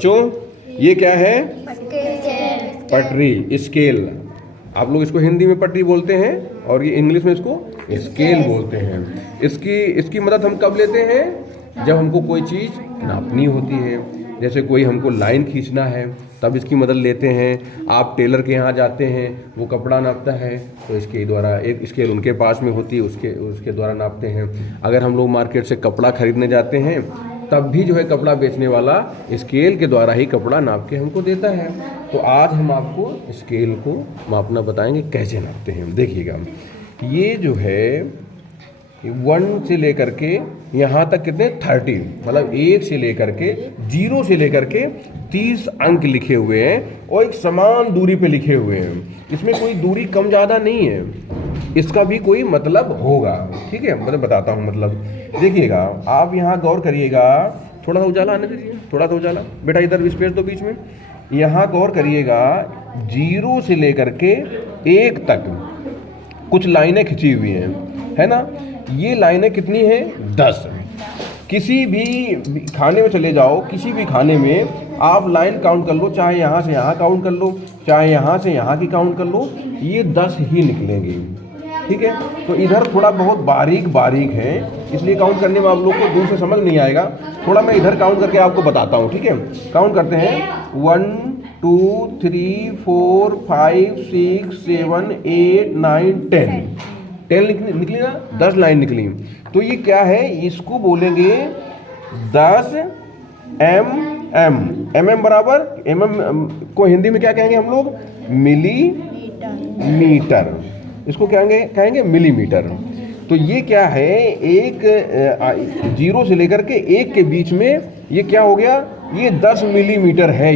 बच्चों ये क्या है? पटरी, स्केल। आप लोग इसको हिंदी में पटरी बोलते हैं और ये इंग्लिश में इसको स्केल बोलते हैं। इसकी मदद हम कब लेते हैं? जब हमको कोई चीज़ नापनी होती है, जैसे कोई हमको लाइन खींचना है तब इसकी मदद लेते हैं। आप टेलर के यहाँ जाते हैं, वो कपड़ा नापता है तो इसके द्वारा, एक स्केल उनके पास में होती है, उसके द्वारा नापते हैं। अगर हम लोग मार्केट से कपड़ा खरीदने जाते हैं तब भी जो है कपड़ा बेचने वाला स्केल के द्वारा ही कपड़ा नाप के हमको देता है। तो आज हम आपको स्केल को मापना बताएंगे कैसे नापते हैं। देखिएगा, ये जो है 1 से लेकर के यहाँ तक कितने 30, मतलब 1 से लेकर के 0 से लेकर के 30 अंक लिखे हुए हैं और एक समान दूरी पे लिखे हुए हैं। इसमें कोई दूरी कम ज़्यादा नहीं है, इसका भी कोई मतलब होगा। ठीक है, मतलब बताता हूँ मतलब। देखिएगा, आप यहाँ गौर करिएगा, थोड़ा सा उजाला आने दीजिए, थोड़ा सा उजाला बेटा, इधर स्पेस दो बीच में। यहाँ गौर करिएगा, 0 से लेकर के 1 तक कुछ लाइनें खिंची हुई हैं, है ना। ये लाइनें कितनी हैं? 10। किसी भी खाने में चले जाओ, किसी भी खाने में आप लाइन काउंट कर लो, चाहे यहाँ से यहाँ काउंट कर लो, चाहे यहाँ से यहाँ की काउंट कर लो, ये 10 ही निकलेंगी। ठीक है, तो इधर थोड़ा बहुत बारीक है, इसलिए काउंट करने में आप लोग को दूर से समझ नहीं आएगा। थोड़ा मैं इधर काउंट करके आपको बताता हूँ। ठीक है, काउंट करते हैं। 1 2 3 4 5 6 7 8 9 10 निकली ना, 10 लाइन निकली। तो ये क्या है? इसको बोलेंगे 10 mm बराबर, को हिंदी में क्या कहेंगे हम लोग? मिलीमीटर। इसको कहेंगे मिलीमीटर। तो ये क्या है? 0 से लेकर के 1 के बीच में ये क्या हो गया? ये 10 मिलीमीटर है।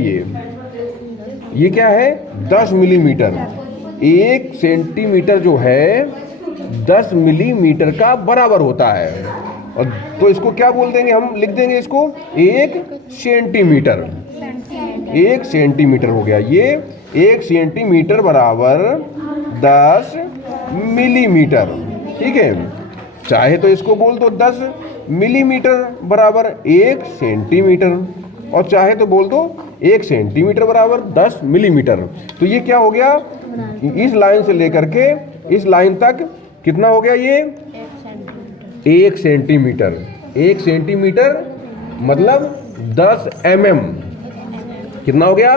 ये क्या है? 10 मिलीमीटर। 1 सेंटीमीटर जो है 10 मिलीमीटर का बराबर होता है। और तो इसको क्या बोल देंगे? हम लिख देंगे इसको 1 सेंटीमीटर। 1 सेंटीमीटर हो गया। ये 1 सेंटीमीटर बराबर 10 मिलीमीटर। ठीक है, चाहे तो इसको बोल दो 10 मिलीमीटर बराबर 1 सेंटीमीटर, और चाहे तो बोल दो 1 सेंटीमीटर बराबर 10 मिलीमीटर। तो ये क्या हो गया? इस लाइन से लेकर के इस लाइन तक कितना हो गया? ये 1 सेंटीमीटर। 1 सेंटीमीटर मतलब 10 mm। कितना हो गया?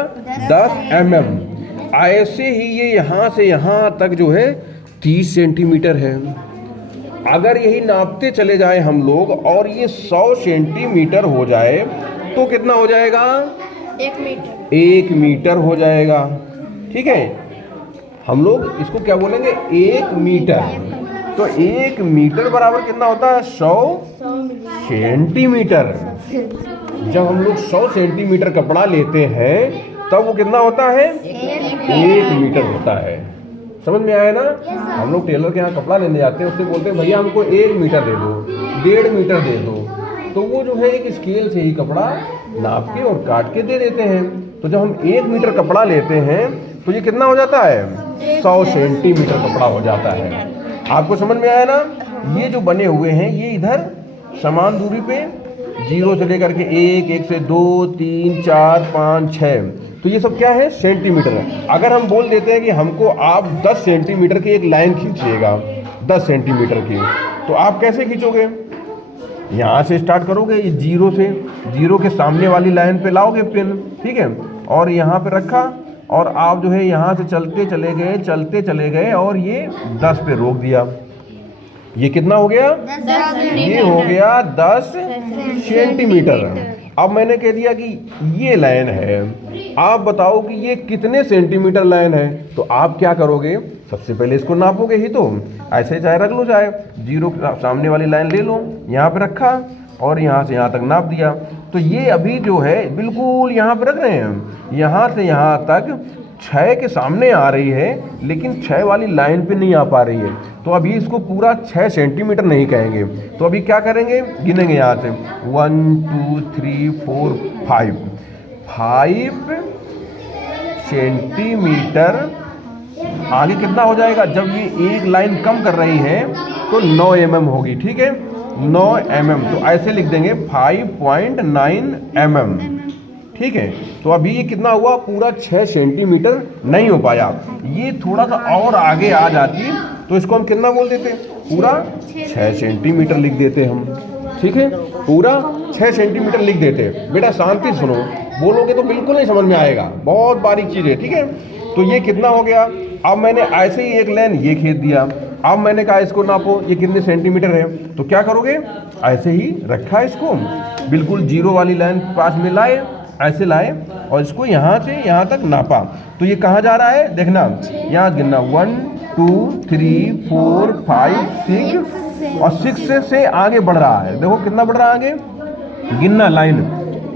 10 mm। ऐसे ही ये यहाँ से यहाँ तक जो है 30 सेंटीमीटर है। अगर यही नापते चले जाए हम लोग और ये 100 सेंटीमीटर हो जाए तो कितना हो जाएगा? 1 मीटर। 1 मीटर हो जाएगा। ठीक है, हम लोग इसको क्या बोलेंगे? 1 मीटर। तो 1 मीटर बराबर कितना होता है? 100 सेंटीमीटर। जब हम लोग 100 सेंटीमीटर कपड़ा लेते हैं तब वो कितना होता है? 1 मीटर होता है। समझ में आया ना? हम लोग टेलर के यहाँ कपड़ा लेने जाते हैं, उससे बोलते हैं भैया हमको 1 मीटर दे दो, 1.5 मीटर दे दो। तो वो जो है एक स्केल से ही कपड़ा नाप के और काट के दे देते हैं। तो जब हम 1 मीटर कपड़ा लेते हैं तो ये कितना हो जाता है? 100 सेंटीमीटर कपड़ा हो जाता है। आपको समझ में आया ना? ये जो बने हुए हैं ये इधर समान दूरी पे 0 से लेकर के 1 से 2 3 4 5 6, तो ये सब क्या है? सेंटीमीटर है। अगर हम बोल देते हैं कि हमको आप 10 सेंटीमीटर की एक लाइन खींचिएगा, 10 सेंटीमीटर की, तो आप कैसे खींचोगे? यहाँ से स्टार्ट करोगे, ये 0 से, 0 के सामने वाली लाइन पे लाओगे पेन, ठीक है, और यहाँ पे रखा, और आप जो है यहाँ से चलते चले गए और ये 10 पे रोक दिया। ये कितना हो गया? 10 ये हो गया 10 सेंटीमीटर। अब मैंने कह दिया कि ये लाइन है, आप बताओ कि ये कितने सेंटीमीटर लाइन है। तो आप क्या करोगे? सबसे पहले इसको नापोगे ही। तो ऐसे चाहे रख लो, चाहे 0 सामने वाली लाइन ले लो, यहाँ पे रखा और यहाँ से यहाँ तक नाप दिया। तो ये अभी जो है बिल्कुल यहाँ पे रख रहे हैं, यहाँ से यहाँ तक 6 के सामने आ रही है, लेकिन 6 वाली लाइन पे नहीं आ पा रही है। तो अभी इसको पूरा 6 सेंटीमीटर नहीं कहेंगे। तो अभी क्या करेंगे? गिनेंगे यहाँ से 1 2 3 4 5 सेंटीमीटर। आगे कितना हो जाएगा? जब ये एक लाइन कम कर रही है तो 9 mm होगी। ठीक है, 9 mm। तो ऐसे लिख देंगे 5.9 mm। ठीक है। तो अभी ये कितना हुआ, पूरा 6 सेंटीमीटर नहीं हो पाया। ये थोड़ा सा और आगे आ जाती तो इसको हम कितना बोल देते, पूरा 6 सेंटीमीटर लिख देते हम, ठीक है, पूरा 6 सेंटीमीटर लिख देते। बेटा शांति से सुनो, बोलोगे तो बिल्कुल नहीं समझ में आएगा, बहुत बारीक चीज़ है, ठीक है। तो ये कितना हो गया, अब मैंने ऐसे ही एक लाइन ये खींच दिया, अब मैंने कहा इसको नापो ये कितने सेंटीमीटर है, तो क्या करोगे, ऐसे ही रखा इसको, बिल्कुल जीरो वाली लाइन पास में लाए, ऐसे लाए और इसको यहाँ से यहाँ तक नापा। तो ये कहाँ जा रहा है, देखना यहाँ गिनना, 1 2 3 4 5 6 और 6 से आगे बढ़ रहा है। देखो कितना बढ़ रहा है आगे, गिनना लाइन,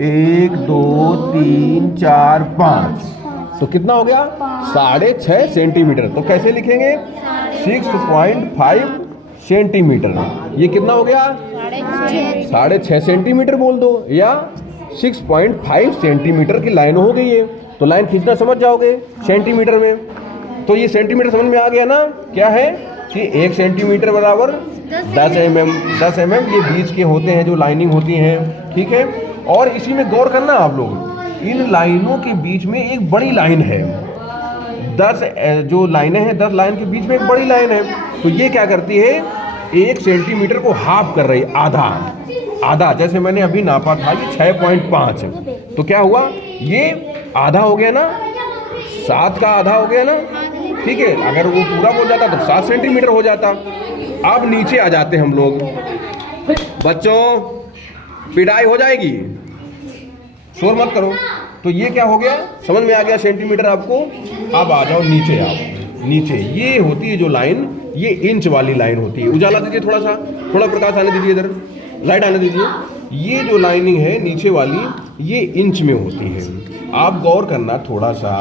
1 2 3 4 5, तो कितना हो गया, 6.5 सेंटीमीटर। तो कैसे लिखेंगे, 6.5 सेंटीमीटर। ये कितना हो गया, 6.5 सेंटीमीटर बोल दो, या 6.5 सेंटीमीटर की लाइन हो गई है। तो लाइन खींचना समझ जाओगे सेंटीमीटर में। तो ये सेंटीमीटर समझ में आ गया ना, क्या है कि 1 सेंटीमीटर बराबर 10 mm। 10 mm ये बीच के होते हैं जो लाइनिंग होती हैं, ठीक है। और इसी में गौर करना आप लोग, इन लाइनों के बीच में एक बड़ी लाइन है, 10 जो लाइनें हैं, 10 लाइन के बीच में एक बड़ी लाइन है। तो ये क्या करती है, 1 सेंटीमीटर को हाफ कर रही, आधा आधा, जैसे मैंने अभी नापा था ये 6.5, तो क्या हुआ, ये आधा हो गया ना, 7 का आधा हो गया ना, ठीक है। अगर वो पूरा हो जाता तो 7 सेंटीमीटर हो जाता। अब नीचे आ जाते हम लोग, बच्चों पिटाई हो जाएगी, शोर मत करो। तो ये क्या हो गया, समझ में आ गया सेंटीमीटर आपको। अब आ जाओ नीचे, आप नीचे, ये होती है जो लाइन, ये इंच वाली लाइन होती है। उजाला दीजिए थोड़ा सा, थोड़ा प्रकाश आने दीजिए, इधर लाइट आने दीजिए। ये जो लाइनिंग है नीचे वाली, ये इंच में होती है। आप गौर करना थोड़ा सा,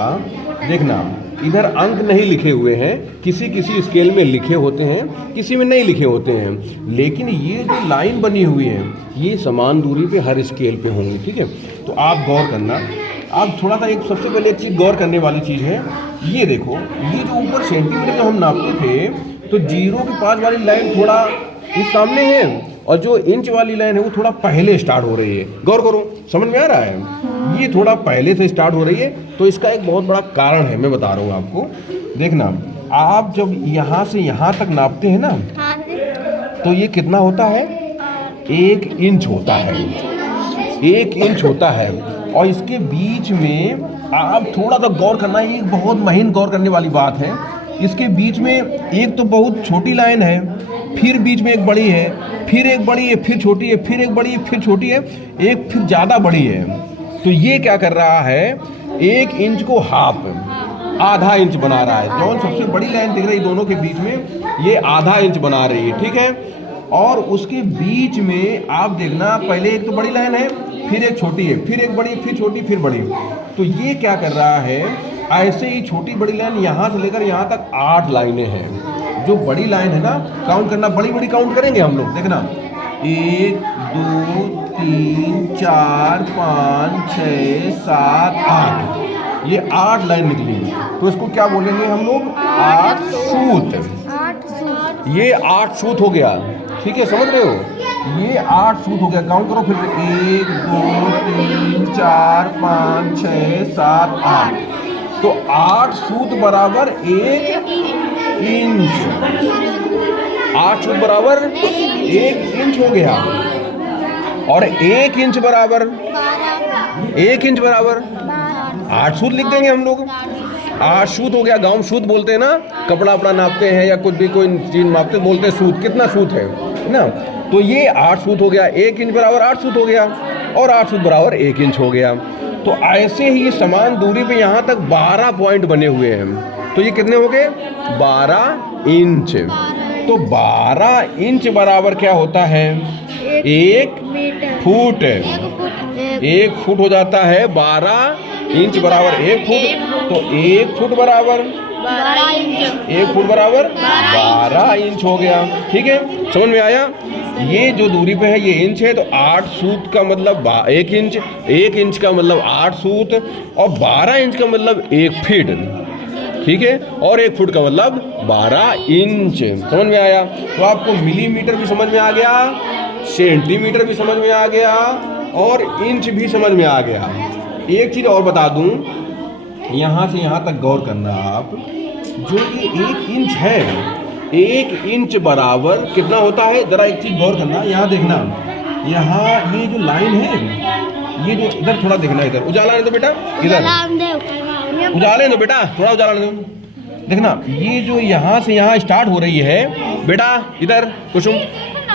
देखना इधर अंक नहीं लिखे हुए हैं, किसी किसी स्केल में लिखे होते हैं, किसी में नहीं लिखे होते हैं, लेकिन ये जो लाइन बनी हुई है ये समान दूरी पे हर स्केल पे होंगी, ठीक है। तो आप गौर करना, आप थोड़ा सा एक सबसे पहले एक चीज़ गौर करने वाली चीज़ है, ये देखो, ये जो ऊपर सेंटीमीटर में हम नापते थे, तो 0 के पास वाली लाइन थोड़ा इस सामने है, और जो इंच वाली लाइन है वो थोड़ा पहले स्टार्ट हो रही है। गौर करो, समझ में आ रहा है, ये थोड़ा पहले से स्टार्ट हो रही है। तो इसका एक बहुत बड़ा कारण है, मैं बता रहा हूँ आपको। देखना, आप जब यहाँ से यहाँ तक नापते हैं ना, तो ये कितना होता है, 1 इंच होता है, 1 इंच होता है। और इसके बीच में आप थोड़ा सा गौर करना, ये एक बहुत महीन गौर करने वाली बात है। इसके बीच में एक तो बहुत छोटी लाइन है, फिर बीच में एक बड़ी है, फिर एक बड़ी है, फिर छोटी है, फिर एक बड़ी है, फिर छोटी है, एक फिर ज़्यादा बड़ी है। तो ये क्या कर रहा है, 1 इंच को हाफ, आधा इंच बना रहा है। जो सबसे बड़ी लाइन दिख रही दोनों के बीच में, ये आधा इंच बना रही है, ठीक है। और उसके बीच में आप देखना, पहले एक तो बड़ी लाइन है, फिर एक छोटी है, फिर एक बड़ी, फिर छोटी, फिर बड़ी। तो ये क्या कर रहा है, ऐसे ही छोटी बड़ी लाइन यहाँ से लेकर यहाँ तक 8 लाइनें हैं। जो बड़ी लाइन है ना, काउंट करना, बड़ी बड़ी काउंट करेंगे हम लोग, देखना, 1 2 3 4 5 6 7 8, ये 8 लाइन निकली। तो इसको क्या बोलेंगे हम लोग, 8 सूत। ये 8 सूत हो गया, ठीक है, समझ रहे हो, ये 8 सूत हो गया। काउंट करो फिर से, 1 2 3 4 5 6 7 8, तो 8 सूत बराबर 1 इंच, 8 सूत बराबर 1 इंच हो गया। और 1 इंच बराबर 8 सूत लिख देंगे हम लोग। 8 सूत हो गया, गाँव में सूत बोलते हैं ना, कपड़ा अपना नापते हैं या कुछ भी कोई चीज़ नापते बोलते हैं सूत, कितना सूत है ना। तो ये 8 सूत हो गया, 1 इंच बराबर 8 सूत हो गया, और 8 सूत बराबर 1 इंच हो गया। तो ऐसे ही समान दूरी पे यहाँ तक 12 पॉइंट बने हुए हैं। तो ये कितने हो गए, 12 इंच। तो 12 इंच बराबर क्या होता है, 1 फुट। 1 फुट हो जाता है, 12 इंच बराबर 1 फुट। तो 1 फुट बराबर 1 फुट बराबर 12 इंच हो गया, ठीक है, समझ में आया। ये जो दूरी पे है ये इंच है, तो 8 सूत का मतलब 1 इंच, 1 इंच का मतलब 8 सूत, और 12 इंच का मतलब 1 फीट, ठीक है, और 1 फुट का मतलब 12 इंच। समझ में आया। तो आपको मिलीमीटर भी समझ में आ गया, सेंटीमीटर भी समझ में आ गया, और इंच भी समझ में आ गया। एक चीज़ और बता दूं, यहाँ से यहाँ तक गौर करना आप, जो ये 1 इंच है, 1 इंच बराबर कितना होता है, जरा एक चीज़ गौर करना, यहाँ देखना, यहाँ ये जो लाइन है, ये जो इधर थोड़ा देखना, इधर उजाला नहीं दो बेटा, इधर उजाला नहीं दो बेटा, थोड़ा उजाला नहीं दो, देखना ये जो यहाँ से यहाँ स्टार्ट हो रही है बेटा, इधर कुसुम,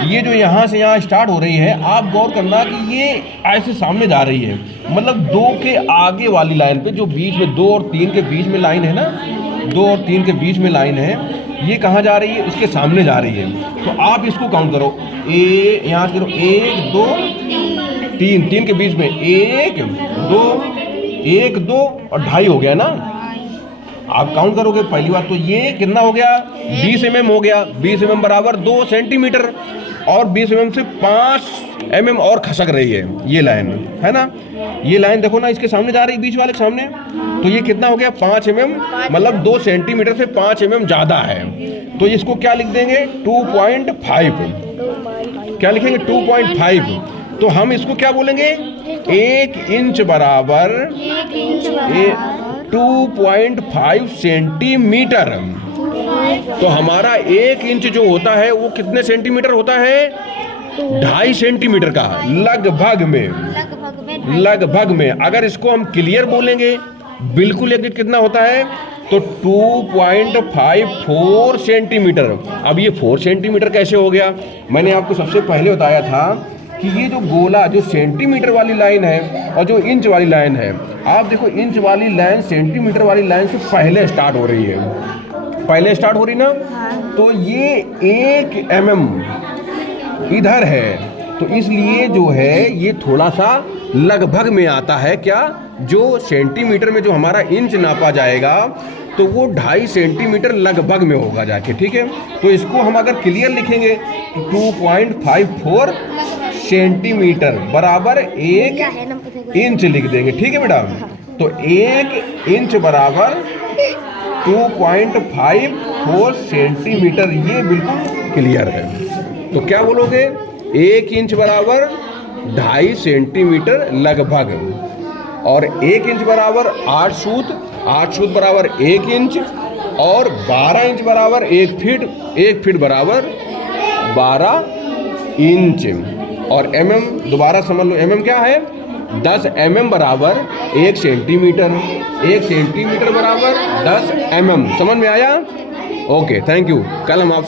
ये जो यहाँ से यहाँ स्टार्ट हो रही है, आप गौर करना कि ये ऐसे सामने जा रही है, मतलब 2 के आगे वाली लाइन पे, जो बीच में 2 और 3 के बीच में लाइन है ना, 2 और 3 के बीच में लाइन है, ये कहाँ जा रही है, इसके सामने जा रही है। तो आप इसको काउंट करो, यहाँ से करो 1 2 3 के बीच में 1 2 1 2 और 2.5 हो गया ना। आप काउंट करोगे, पहली बात तो ये कितना हो गया, 20 mm हो गया, 20 mm बराबर 2 सेंटीमीटर, और 20 mm से 5 mm और खसक रही है ये लाइन, है ना। ये लाइन देखो ना, इसके सामने जा रही है, बीच वाले के सामने, तो ये कितना हो गया 5 mm, मतलब 2 सेंटीमीटर से 5 mm ज़्यादा है। तो इसको क्या लिख देंगे 2.5, क्या लिखेंगे 2.5। तो हम इसको क्या बोलेंगे, 1 इंच बराबर 2.5 सेंटीमीटर। तो हमारा 1 इंच जो होता है वो कितने सेंटीमीटर होता है, 2.5 सेंटीमीटर का, लगभग में। अगर इसको हम क्लियर बोलेंगे बिल्कुल एक कितना होता है, तो 2.54 सेंटीमीटर। अब ये 4 सेंटीमीटर कैसे हो गया, मैंने आपको सबसे पहले बताया था कि ये जो गोला, जो सेंटीमीटर वाली लाइन है और जो इंच वाली लाइन है, आप देखो इंच वाली लाइन सेंटीमीटर वाली लाइन से पहले स्टार्ट हो रही है, पहले स्टार्ट हो रही ना। तो ये 1 mm इधर है, तो इसलिए जो है ये थोड़ा सा लगभग में आता है। क्या, जो सेंटीमीटर में जो हमारा इंच नापा जाएगा तो वो 2.5 सेंटीमीटर लगभग में होगा जाके, ठीक है। तो इसको हम अगर क्लियर लिखेंगे 2.54 सेंटीमीटर बराबर 1 इंच लिख देंगे, ठीक है बेटा। तो 1 इंच बराबर 2.54 सेंटीमीटर, ये बिल्कुल क्लियर है। तो क्या बोलोगे, 1 इंच बराबर 2.5 सेंटीमीटर लगभग, और 1 इंच बराबर 8 सूत, 8 सूत बराबर 1 इंच, और 12 इंच बराबर 1 फीट, 1 फीट बराबर 12 इंच। और mm दोबारा समझ लो, mm क्या है, 10 mm बराबर 1 सेंटीमीटर, 1 सेंटीमीटर बराबर 10 mm। समझ में आया? Okay, thank you. कल हम आपसे